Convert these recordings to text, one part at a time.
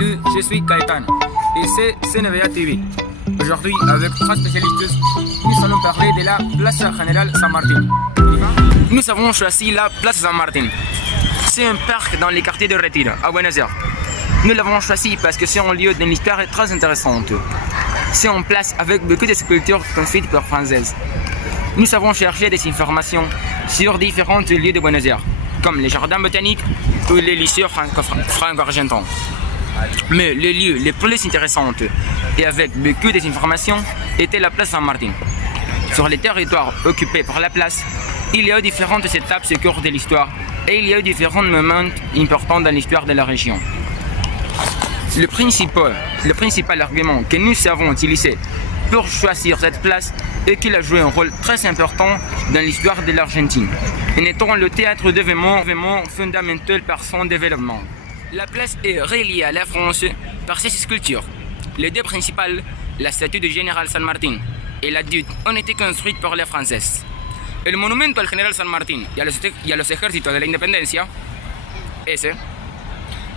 Salut, je suis Gaëtan et c'est CNVA TV. Aujourd'hui, avec trois spécialistes, nous allons parler de la Place Générale Saint-Martin. Nous avons choisi la Place Saint-Martin. C'est un parc dans les quartiers de Retiro, à Buenos Aires. Nous l'avons choisi parce que c'est un lieu d'une histoire très intéressante. C'est une place avec beaucoup de sculptures construites par Françaises. Nous avons cherché des informations sur différents lieux de Buenos Aires, comme les jardins botaniques ou les lycées franco-argentins. Mais le lieu le plus intéressant et avec beaucoup d'informations était la place Saint-Martin. Sur les territoires occupés par la place, il y a eu différentes étapes au cours de l'histoire et il y a eu différents moments importants dans l'histoire de la région. Le principal argument que nous avons utilisé pour choisir cette place est qu'il a joué un rôle très important dans l'histoire de l'Argentine, en étant le théâtre d'événements fondamental par son développement. La place est reliée à la France par ses sculptures. Les deux principales, la statue du général San Martin et la dute, ont été construites par les Françaises. El monumento al general San Martín y a los ejércitos de la independencia, ese,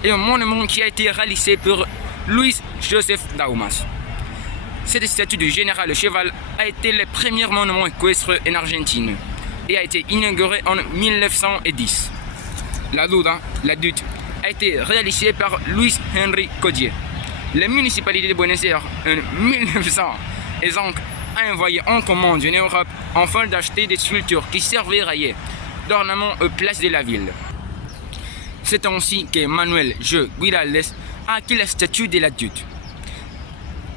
est un monument qui a été réalisé par Luis Joseph Daumas. Cette statue du général au cheval a été le premier monument équestre en Argentine et a été inaugurée en 1910. La dute, a été réalisée par Luis Henry Codier. La municipalité de Buenos Aires en 1905 a envoyé en commande en Europe afin d'acheter des sculptures qui serviraient d'ornement aux places de la ville. C'est ainsi que Manuel J. Guiraldes a acquis la statue de la dute.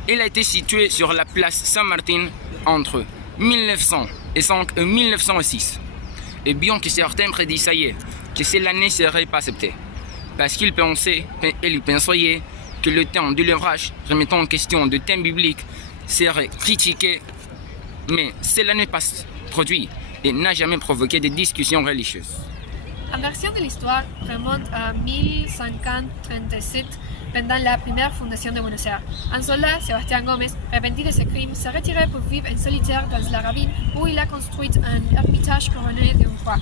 Elle a été située sur la place Saint-Martin entre 1905 et 1906. Et bien que certains prédisaient que cela ne serait pas accepté, parce qu'ils pensaient que le temps de l'ouvrage remettant en question de thèmes bibliques serait critiqué, mais cela n'est pas produit et n'a jamais provoqué de discussions religieuses. La version de l'histoire remonte à 1537, pendant la première fondation de Buenos Aires. Un soldat, Sebastián Gómez, repenti de ce crime, s'est retiré pour vivre en solitaire dans la ravine où il a construit un ermitage couronné d'un roi.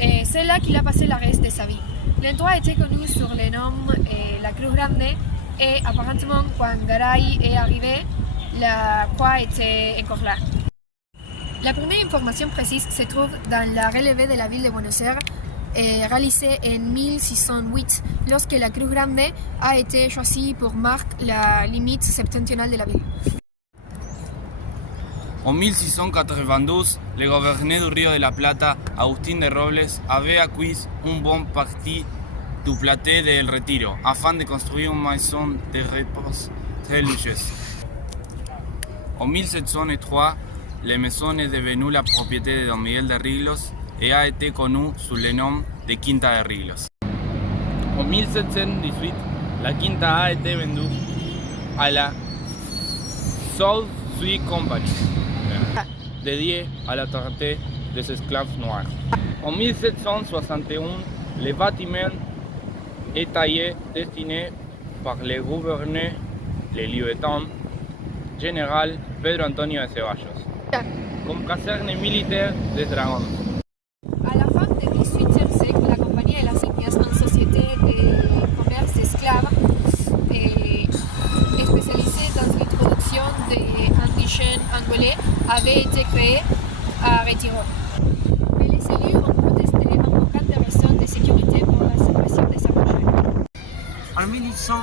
Et c'est là qu'il a passé le reste de sa vie. L'endroit était connu sous le nom la Cruz Grande et apparemment quand Garay est arrivé, la croix était encore là. La première information précise se trouve dans la relevée de la ville de Buenos Aires réalisée en 1608 lorsque la Cruz Grande a été choisie pour marquer la limite septentrionale de la ville. En 1692, le gouverneur du Rio de la Plata, Agustín de Robles, avait acquis une bonne partie du plateau del Retiro afin de construire une maison de repos religieuse. En 1703, la maison est devenue la propriété de Don Miguel de Riglos et a été connue sous le nom de Quinta de Riglos. En 1718, la Quinta a été vendue à la South Sea Company, dédiée à la traite des esclaves noirs. En 1761, le bâtiment est taillé destiné par le gouverneur, le lieutenant général Pedro Antonio de Ceballos, comme caserne militaire des dragons. À la fin du XVIIIe siècle, la compagnie de las Indias, une société de commerce d'esclaves spécialisée dans l'introduction des indigènes angolais, avait été créée à Retiro. Mais les élus ont protesté en manquant de raisons de sécurité pour la séparation de sa projet. En 1800,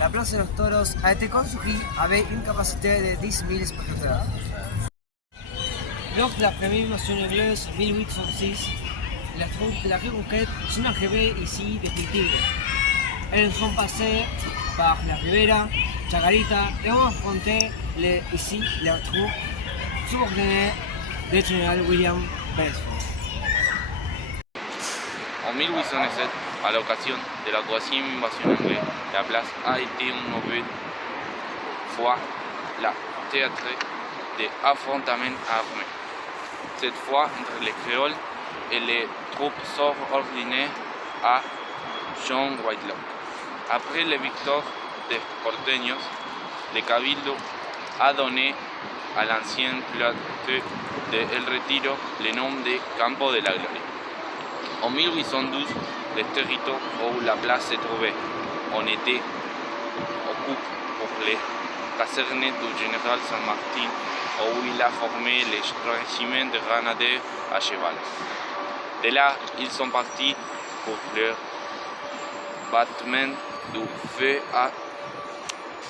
la place de los Toros a été construite avec une capacité de 10 000 spectateurs. Lors de la première invasion anglaise en 1806, les troupes de la Reconquête sont arrivées ici depuis Tigre. Elles sont passées par la Ribera, Chacarita et ont affronté ici les troupes subordonnées du général William Beresford. En 1807, à l'occasion de la troisième invasion anglaise, la place a été une nouvelle fois le théâtre d'affrontements armés. Cette fois entre les créoles et les troupes subordonnées à John Whitelock. Après la victoire des porteños, le Cabildo a donné à l'ancien plateau de El Retiro le nom de Campo de la Gloria. En 1812, le territoire où la place se trouvait, on était occupe pour les casernes du général Saint-Martin où il a formé les régiments de grenadiers à cheval. De là, ils sont partis pour leur bâtiment du feu à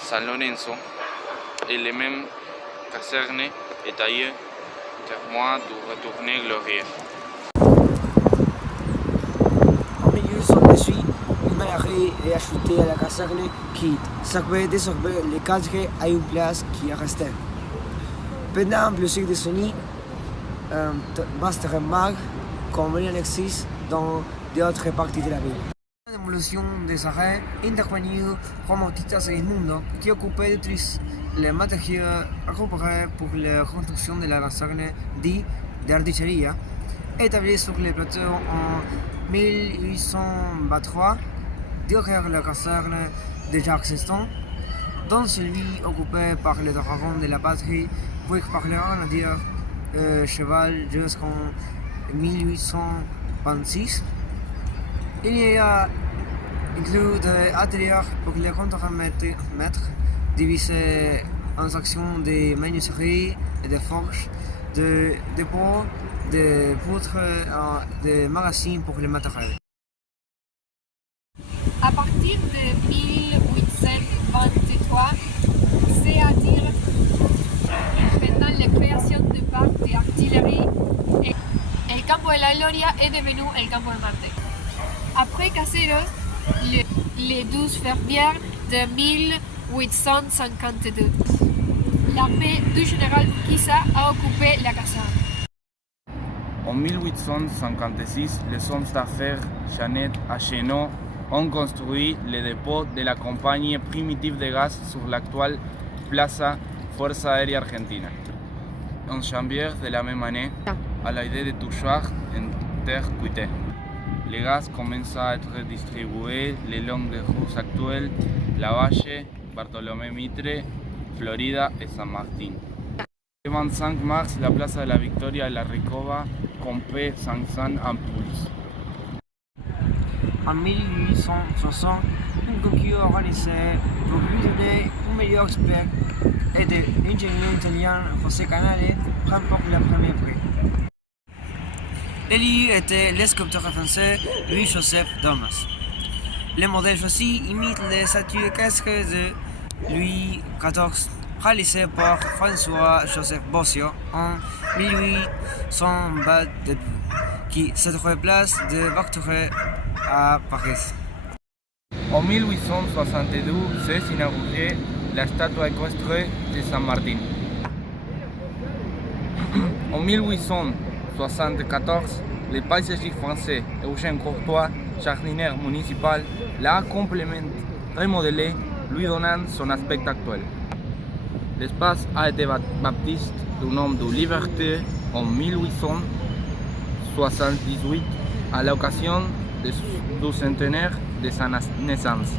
San Lorenzo et les mêmes casernes étaient témoins du retourné glorieux. En 1818, il m'a ajouté à la caserne qui servait désormais les cadres à une place qui est restée. Pendant plusieurs décennies, Mastermark comme il existe dans d'autres parties de la ville. La demolition des arrêts intervenue romantistas del mundo qui occupait de les matériaux récupérés pour la construction de la caserne dite d'artillerie, établie sur le plateau en 1823, derrière la caserne de Jackson, dans celui occupé par les dragons de la patrie, puis par les grenadiers cheval jusqu'en 1826. Il y a inclus des ateliers pour les contre-maîtres divisés en sections de menuiserie et de forges, de dépôts, de poutres, de magasins pour les matériels. À partir de 1823, c'est-à-dire pendant la création du parc d'artillerie, el campo de la Gloria est devenu el campo de Marte. Après Caseros, les 12 fermières de 1852, l'armée du général Urquiza a occupé la caserne. En 1856, les hommes d'affaires Janet Achenot ont construit le dépôt de la compagnie primitive de gaz sur l'actuelle Plaza Fuerza Aérea Argentina. En janvier de la même année, à l'idée de touchoir en terre cuitée. Le gaz commence à être distribué le long des rues actuelles Lavalle, Bartolomé Mitre, Florida et San Martín. Le 25 mars, la Plaza de la Victoria et la Recoba comptait 500 ampoules. En 1860, un concours organisé pour lui donner un meilleur expert et de l'ingénieur italien José Canale remporte le premier prix. L'élu était le sculpteur français Louis-Joseph Damas. Le modèle choisi imite les statues équestres de Louis XIV réalisées par François-Joseph Bossio en 1822, qui se trouve place de Victoria à Paris. En 1862, s'est inaugurée la statue équestre de San Martín. En 1874, le paysagiste français Eugène Courtois, jardinier municipal, l'a complètement remodelé, lui donnant son aspect actuel. L'espace a été baptisé du nom de Liberté en 1878 à l'occasion du centenaire de sa naissance.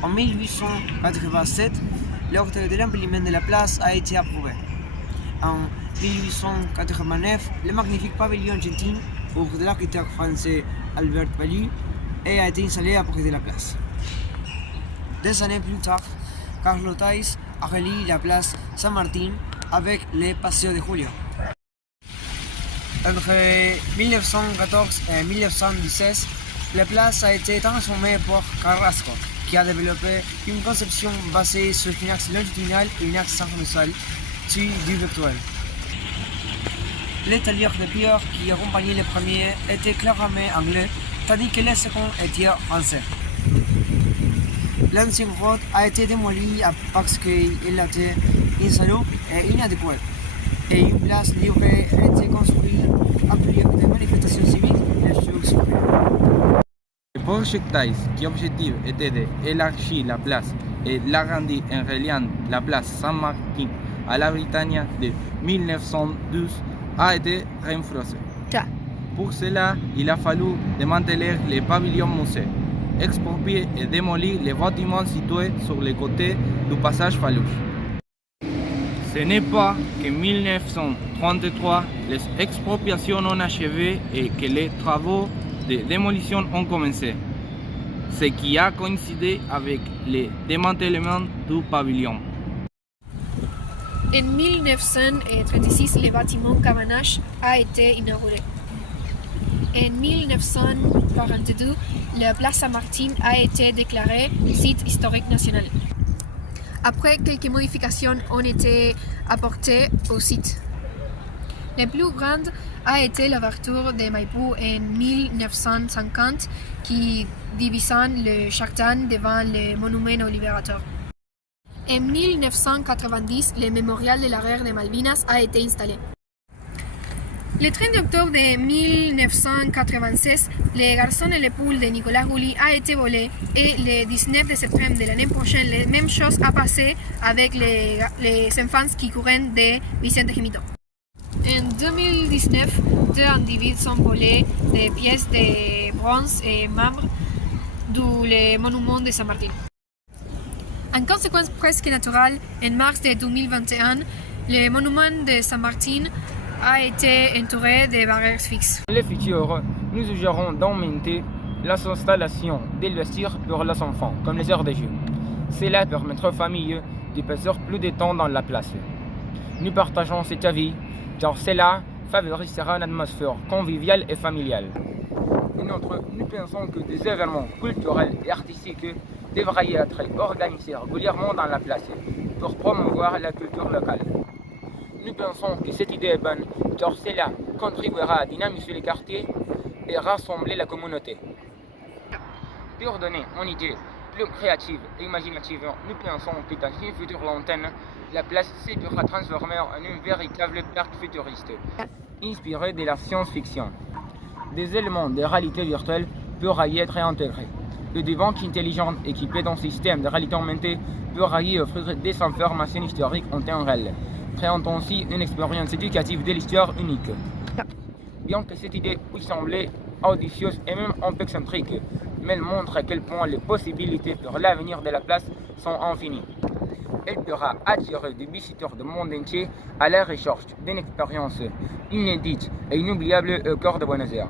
En 1887, l'ordre de l'emplissement de la place a été approuvé. En 1889, le magnifique pavillon argentin, œuvre de l'architecte français Albert Pallu, a été installé à côté de la place. Des années plus tard, Carlos Thays a relié la place Saint-Martin avec le Paseo de Julio. Entre 1914 et 1916, la place a été transformée par Carrasco, qui a développé une conception basée sur une axe longitudinal et une axe transversale, puis du virtuel. Les tailleurs de pierre qui accompagnaient le premier étaient clairement anglais, tandis que le second était français. L'ancienne route a été démolie parce qu'elle était insalubre et inadéquate, et une place libre a été construite après des manifestations civiques le jour suivant. Le projectile qui objectif était d'élargir la place et l'agrandir en reliant la place Saint-Martin à la Britannia de 1912 a été renforcé. Pour cela, il a fallu démanteler les pavillons musées, exproprier et démolir les bâtiments situés sur les côtés du passage Falouche. Ce n'est pas qu'en 1933, les expropriations ont achevé et que les travaux de démolition ont commencé, ce qui a coïncidé avec le démantèlement du pavillon. En 1936, le bâtiment Cabanach a été inauguré. En 1942, la place Saint-Martin a été déclarée site historique national. Après, quelques modifications ont été apportées au site. La plus grande a été l'ouverture de Maipú en 1950 qui divisant le jardin devant le monument au libérateur. En 1990, le mémorial de la guerre de Malvinas a été installé. Le 30 octobre de 1996, les garçons et les poules de Nicolas Gouli a été volé et le 19 de septembre de l'année prochaine, la même chose a passé avec les enfants qui couraient de Vicente Gemito. En 2019, deux individus sont volés des pièces de bronze et marbre du monument de Saint-Martin. En conséquence presque naturelle, en mars de 2021, le monument de Saint-Martin a été entouré de barrières fixes. Dans le futur, nous suggérons d'augmenter l'installation des loisirs pour les enfants, comme les heures de jeu. Cela permettra aux familles de passer plus de temps dans la place. Nous partageons cet avis, car cela favorisera une atmosphère conviviale et familiale. Nous pensons que des événements culturels et artistiques devraient être organisés régulièrement dans la place pour promouvoir la culture locale. Nous pensons que cette idée est bonne, car cela contribuera à dynamiser les quartiers et rassembler la communauté. Pour donner une idée plus créative et imaginative, nous pensons que dans une future lointaine, la place se pourra transformer en un véritable parc futuriste, inspiré de la science-fiction. Des éléments de réalité virtuelle pourraient y être intégrés. Des banques intelligentes équipées d'un système de réalité augmentée pourraient y offrir des informations historiques en temps réel, créant ainsi une expérience éducative de l'histoire unique. Bien que cette idée puisse sembler audacieuse et même un peu excentrique, mais elle montre à quel point les possibilités pour l'avenir de la place sont infinies. Elle pourra attirer des visiteurs du monde entier à la recherche d'une expérience inédite et inoubliable au cœur de Buenos Aires.